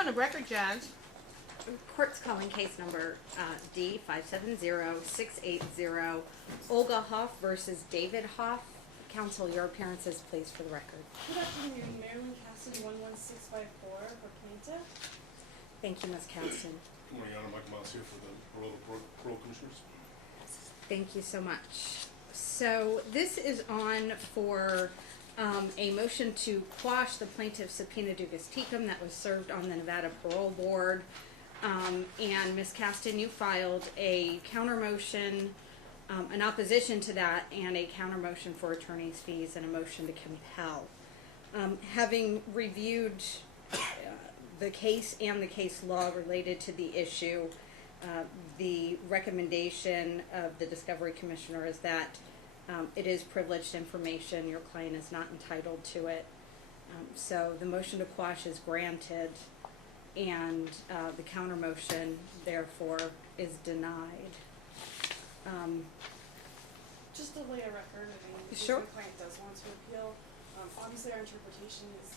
on the record, Jazz. Court's calling case number D570680, Olga Hoff versus David Hoff. Counsel, your appearances, please, for the record. Good afternoon, Marilyn Caston, 11654 for plaintiff. Thank you, Ms. Caston. Good morning, Your Honor. Michael Miles here for the parole commissioners. Thank you so much. So this is on for a motion to quash the plaintiff's subpoena dugas tecum that was served on the Nevada Parole Board. And Ms. Caston, you filed a counter motion, an opposition to that, and a counter motion for attorney's fees and a motion to compel. Having reviewed the case and the case law related to the issue, the recommendation of the Discovery Commissioner is that it is privileged information. Your client is not entitled to it. So the motion to quash is granted, and the counter motion, therefore, is denied. Just to lay a record, I mean, Sure. the client does want to appeal. Obviously, our interpretation is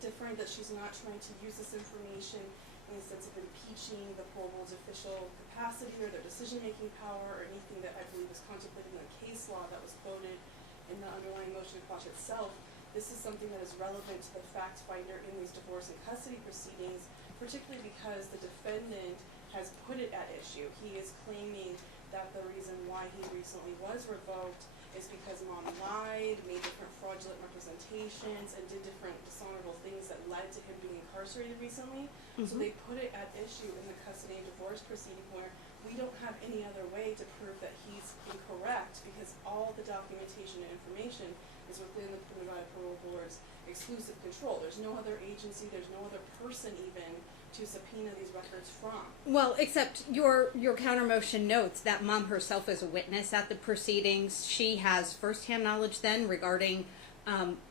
different, that she's not trying to use this information in the sense of impeaching the parole board's official capacity or their decision-making power or anything that I believe is contemplated in the case law that was quoted in the underlying motion to quash itself. This is something that is relevant to the fact finder in these divorce and custody proceedings, particularly because the defendant has put it at issue. He is claiming that the reason why he recently was revoked is because mom lied, made different fraudulent representations, and did different dishonorable things that led to him being incarcerated recently. So they put it at issue in the custody and divorce proceeding, where we don't have any other way to prove that he's incorrect, because all the documentation and information is within the Nevada Parole Board's exclusive control. There's no other agency, there's no other person even to subpoena these records from. Well, except your counter motion notes that mom herself is a witness at the proceedings. She has firsthand knowledge then regarding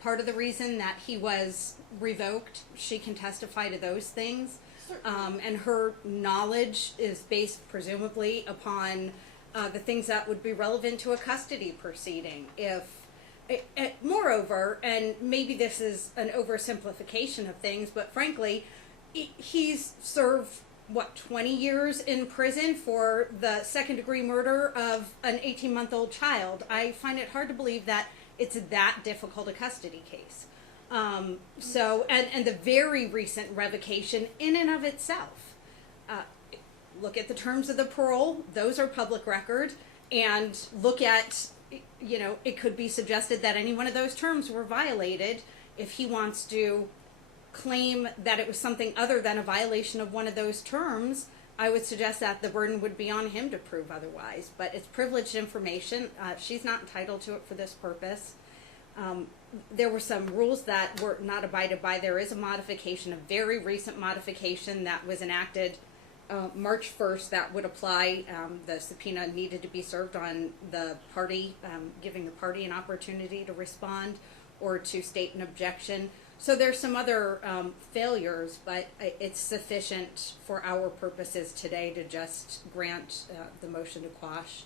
part of the reason that he was revoked. She can testify to those things. And her knowledge is based presumably upon the things that would be relevant to a custody proceeding. Moreover, and maybe this is an oversimplification of things, but frankly, he's served, 20 years in prison for the second-degree murder of an 18-month-old child. I find it hard to believe that it's that difficult a custody case. So, and the very recent revocation in and of itself. Look at the terms of the parole. Those are public record. And look at, it could be suggested that any one of those terms were violated. If he wants to claim that it was something other than a violation of one of those terms, I would suggest that the burden would be on him to prove otherwise. But it's privileged information. She's not entitled to it for this purpose. There were some rules that were not abided by. There is a modification, a very recent modification that was enacted March 1st that would apply. The subpoena needed to be served on the party, giving the party an opportunity to respond or to state an objection. So there's some other failures, but it's sufficient for our purposes today to just grant the motion to quash.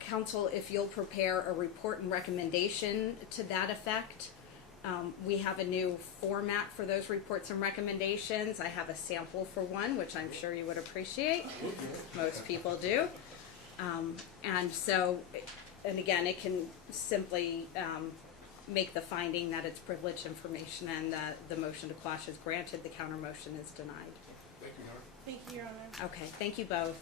Counsel, if you'll prepare a report and recommendation to that effect. We have a new format for those reports and recommendations. I have a sample for one, which I'm sure you would appreciate. Most people do. And again, it can simply make the finding that it's privileged information and that the motion to quash is granted, the counter motion is denied. Thank you, Your Honor. Thank you, Your Honor. Okay, thank you both.